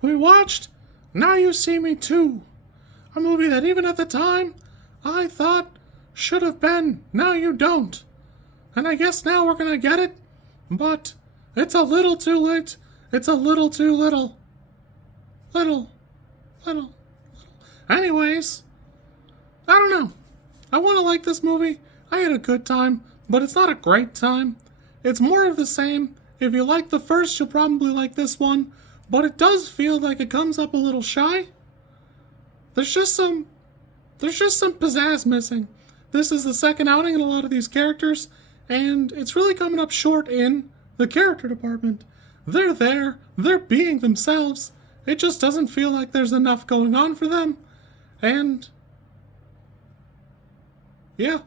we watched Now You See Me Too, a movie that even at the time I thought should have been Now You Don't. And I guess now we're gonna get it, but it's a little too late. It's a little too little. Little. Anyways, I don't know. I want to like this movie. I had a good time, but it's not a great time. It's more of the same. If you like the first, you'll probably like this one, but it does feel like it comes up a little shy. There's just some pizzazz missing. This is the second outing in a lot of these characters, and it's really coming up short in the character department. They're there, they're being themselves. It just doesn't feel like there's enough going on for them, and yeah.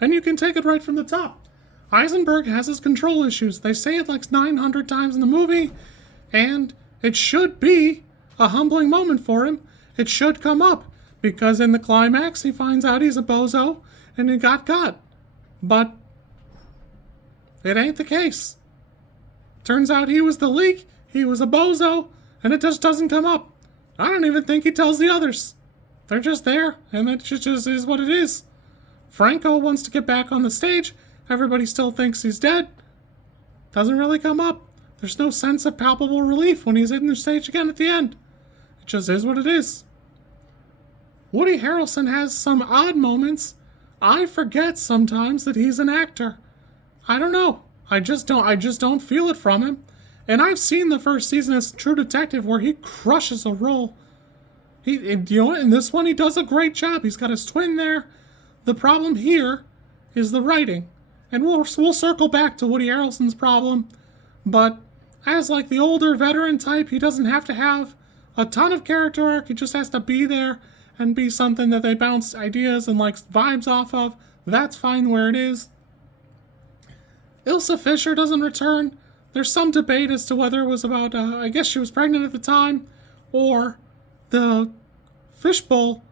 And you can take it right from the top. Eisenberg has his control issues. They say it like 900 times in the movie, and it should be a humbling moment for him. It should come up, because in the climax he finds out he's a bozo and he got caught. But it ain't the case. Turns out he was the leak, he was a bozo, and it just doesn't come up. I don't even think he tells the others. They're just there, and it just is what it is. Franco wants to get back on the stage. Everybody still thinks he's dead. Doesn't really come up. There's no sense of palpable relief when he's in the stage again at the end. It just is what it is. Woody Harrelson has some odd moments. I forget sometimes that he's an actor. I don't know. I just don't feel it from him. And I've seen the first season as True Detective where he crushes a role. In this one he does a great job. He's got his twin there. The problem here is the writing. And we'll circle back to Woody Harrelson's problem. But as like the older veteran type, he doesn't have to have a ton of character arc. He just has to be there and be something that they bounce ideas and like vibes off of. That's fine where it is. Ilsa Fisher doesn't return. There's some debate as to whether it was about, I guess she was pregnant at the time, or the fishbowl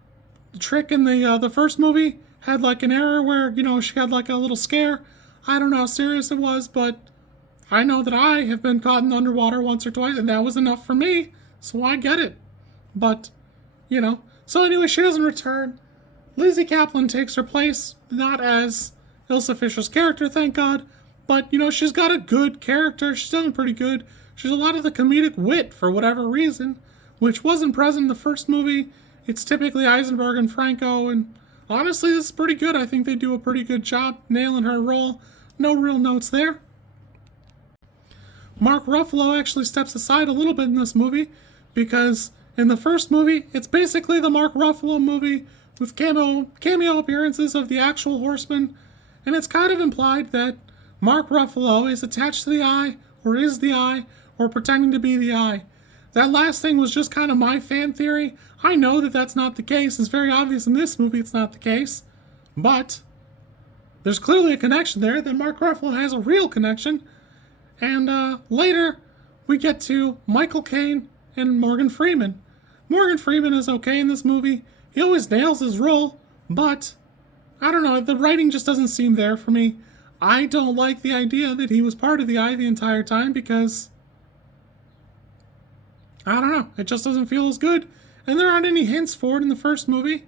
trick in the first movie had like an error where, she had like a little scare. I don't know how serious it was, but I know that I have been caught in the underwater once or twice, and that was enough for me, so I get it. But, So anyway, she doesn't return. Lizzy Caplan takes her place, not as Ilsa Fisher's character, thank God, but, she's got a good character. She's done pretty good. She's a lot of the comedic wit, for whatever reason, which wasn't present in the first movie. It's typically Eisenberg and Franco, and honestly, this is pretty good. I think they do a pretty good job nailing her role. No real notes there. Mark Ruffalo actually steps aside a little bit in this movie, because in the first movie, it's basically the Mark Ruffalo movie with cameo appearances of the actual Horseman, and it's kind of implied that Mark Ruffalo is attached to the Eye, or is the Eye, or pretending to be the Eye. That last thing was just kind of my fan theory. I know that that's not the case. It's very obvious in this movie it's not the case. But there's clearly a connection there. That Mark Ruffalo has a real connection. And later, we get to Michael Caine and Morgan Freeman. Morgan Freeman is okay in this movie. He always nails his role. But, I don't know, the writing just doesn't seem there for me. I don't like the idea that he was part of the Eye the entire time because, I don't know, it just doesn't feel as good. And there aren't any hints for it in the first movie.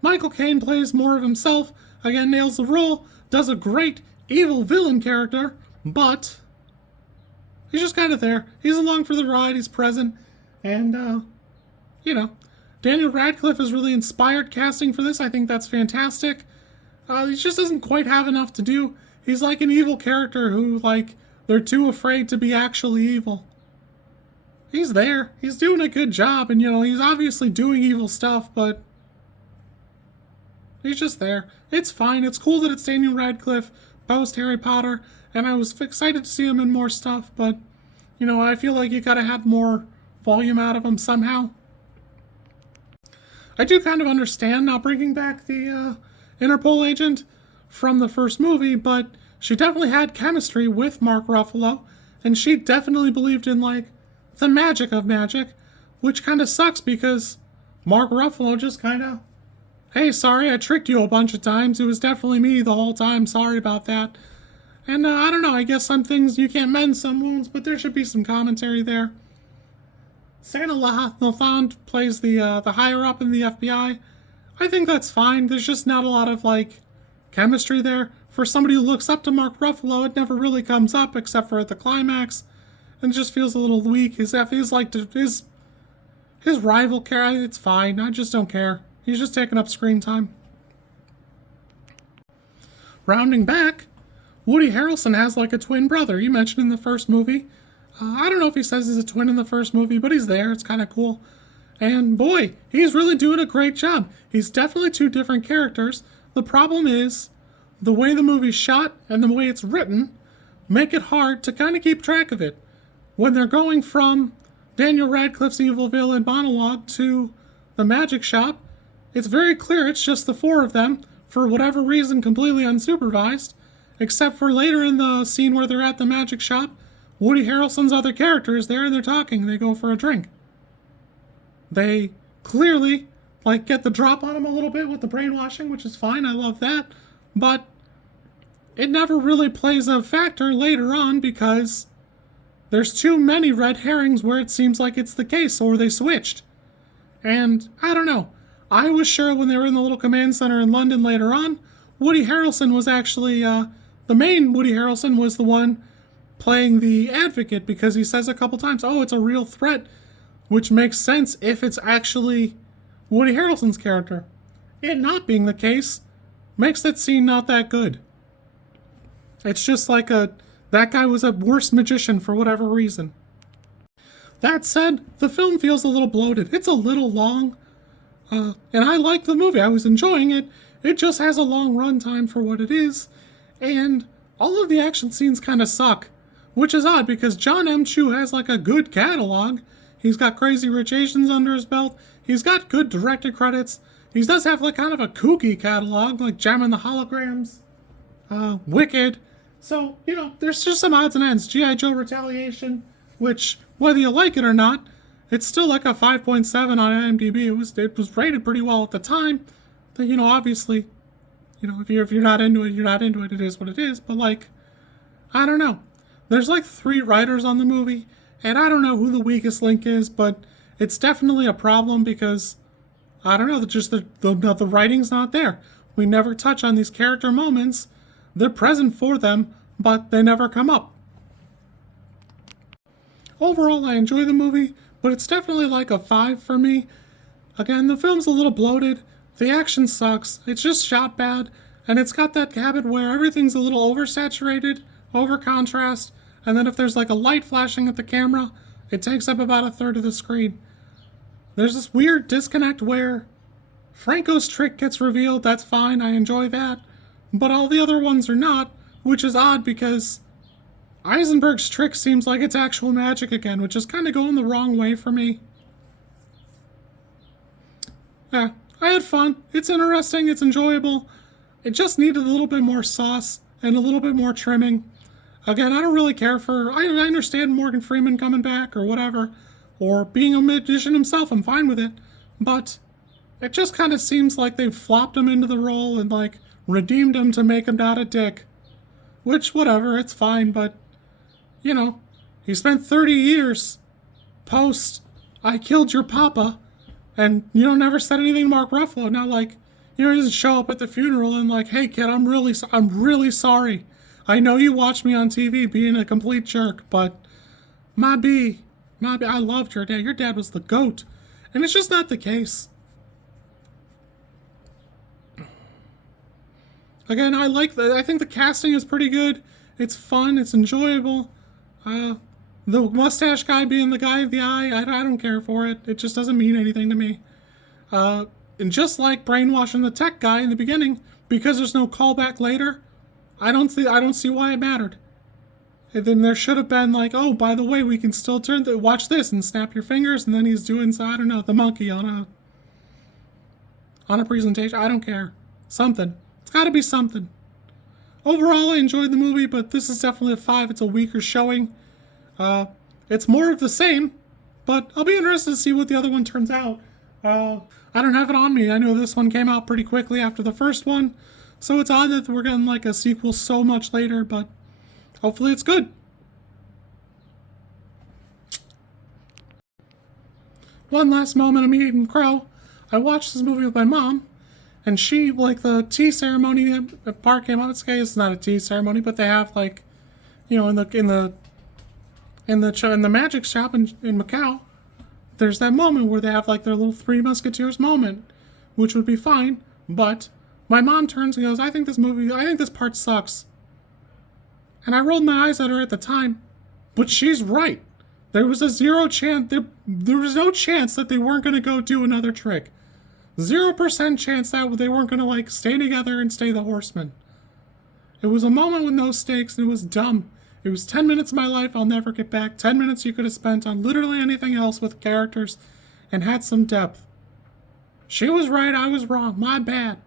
Michael Caine plays more of himself, again nails the role, does a great evil villain character, but he's just kind of there. He's along for the ride, he's present, and, Daniel Radcliffe is really inspired casting for this. I think that's fantastic. He just doesn't quite have enough to do. He's like an evil character who, they're too afraid to be actually evil. He's there. He's doing a good job, and, he's obviously doing evil stuff, but he's just there. It's fine. It's cool that it's Daniel Radcliffe, post Harry Potter, and I was excited to see him in more stuff, but, I feel like you gotta have more volume out of him somehow. I do kind of understand not bringing back the Interpol agent from the first movie, but she definitely had chemistry with Mark Ruffalo, and she definitely believed in, the magic of magic, which kind of sucks because Mark Ruffalo just kind of, hey, sorry, I tricked you a bunch of times. It was definitely me the whole time. Sorry about that. And I don't know, I guess some things you can't mend some wounds, but there should be some commentary there. Santa Lathan plays the higher up in the FBI. I think that's fine. There's just not a lot of like chemistry there. For somebody who looks up to Mark Ruffalo, it never really comes up except for at the climax, and just feels a little weak. His rival character. It's fine. I just don't care. He's just taking up screen time. Rounding back, Woody Harrelson has like a twin brother. You mentioned in the first movie. I don't know if he says he's a twin in the first movie, but he's there. It's kind of cool. And boy, he's really doing a great job. He's definitely two different characters. The problem is the way the movie's shot and the way it's written make it hard to kind of keep track of it. When they're going from Daniel Radcliffe's evil villain monologue to the magic shop, it's very clear it's just the four of them, for whatever reason completely unsupervised, except for later in the scene where they're at the magic shop, Woody Harrelson's other character is there and they're talking, they go for a drink. They clearly like get the drop on him a little bit with the brainwashing, which is fine, I love that, but it never really plays a factor later on because there's too many red herrings where it seems like it's the case, or they switched. And I don't know. I was sure when they were in the little command center in London later on, Woody Harrelson was actually, the main Woody Harrelson was the one playing the advocate, because he says a couple times, oh, it's a real threat, which makes sense if it's actually Woody Harrelson's character. It not being the case makes that scene not that good. It's just like that guy was a worse magician for whatever reason. That said, the film feels a little bloated. It's a little long, and I like the movie. I was enjoying it. It just has a long runtime for what it is, and all of the action scenes kind of suck, which is odd because Jon M has like a good catalog. He's got Crazy Rich Asians under his belt. He's got good director credits. He does have like kind of a kooky catalog, like Gem and the Holograms, Wicked. So, you know, there's just some odds and ends. G.I. Joe Retaliation, which, whether you like it or not, it's still like a 5.7 on IMDb. It was rated pretty well at the time. But, you know, obviously, you know, if you're not into it, you're not into it. It is what it is. But, like, I don't know. There's like 3 writers on the movie, and I don't know who the weakest link is, but it's definitely a problem because, I don't know, just the writing's not there. We never touch on these character moments. They're present for them, but they never come up. Overall, I enjoy the movie, but it's definitely like a 5 for me. Again, the film's a little bloated, the action sucks, it's just shot bad, and it's got that habit where everything's a little oversaturated, over contrast, and then if there's like a light flashing at the camera, it takes up about a third of the screen. There's this weird disconnect where Franco's trick gets revealed, that's fine, I enjoy that. But all the other ones are not, which is odd because Eisenberg's trick seems like it's actual magic again, which is kind of going the wrong way for me. Yeah, I had fun. It's interesting, it's enjoyable. It just needed a little bit more sauce and a little bit more trimming. Again, I don't really care for... I understand Morgan Freeman coming back or whatever, or being a magician himself, I'm fine with it. But it just kind of seems like they've flopped him into the role and like redeemed him to make him not a dick. Which, whatever, it's fine, but, you know, he spent 30 years post I killed your papa, and, you know, never said anything to Mark Ruffalo. Now, like, you know, he doesn't show up at the funeral and like, hey kid, I'm really sorry. I know you watched me on TV being a complete jerk, but my B, I loved your dad. Your dad was the GOAT. And it's just not the case. Again, I think the casting is pretty good. It's fun, it's enjoyable. The mustache guy being the guy of the eye, I don't care for it. It just doesn't mean anything to me. And just like brainwashing the tech guy in the beginning, because there's no callback later, I don't see why it mattered. And then there should have been like, oh, by the way, we can still watch this and snap your fingers, and then he's doing, I don't know, the monkey on a presentation. I don't care. Something. It's got to be something. Overall, I enjoyed the movie, but this is definitely a 5. It's a weaker showing. It's more of the same, but I'll be interested to see what the other one turns out. I don't have it on me. I know this one came out pretty quickly after the first one, so it's odd that we're getting like a sequel so much later, but Hopefully it's good. One last moment of me eating crow. I watched this movie with my mom, and she, like, the tea ceremony part came up. It's not a tea ceremony, but they have, like, you know, in the magic shop in Macau, there's that moment where they have, like, their little Three Musketeers moment, which would be fine, but my mom turns and goes, I think this part sucks. And I rolled my eyes at her at the time, but she's right. There was a zero chance, there was no chance that they weren't going to go do another trick. 0% chance that they weren't going to, like, stay together and stay the horsemen. It was a moment with no stakes, and it was dumb. It was 10 minutes of my life I'll never get back. 10 minutes you could have spent on literally anything else with characters and had some depth. She was right, I was wrong. My bad.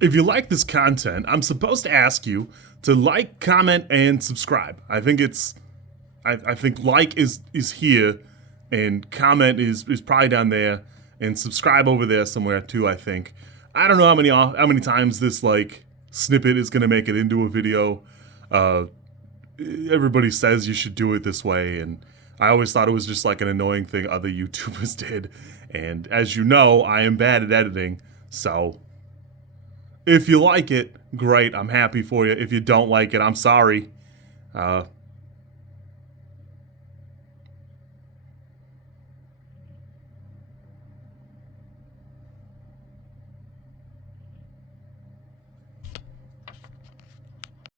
If you like this content, I'm supposed to ask you to like, comment, and subscribe. I think like is here, and comment is probably down there, and subscribe over there somewhere too, I think. I don't know how many times this, like, snippet is gonna make it into a video. Everybody says you should do it this way, and I always thought it was just like an annoying thing other YouTubers did. And as you know, I am bad at editing, so if you like it, great, I'm happy for you. If you don't like it, I'm sorry.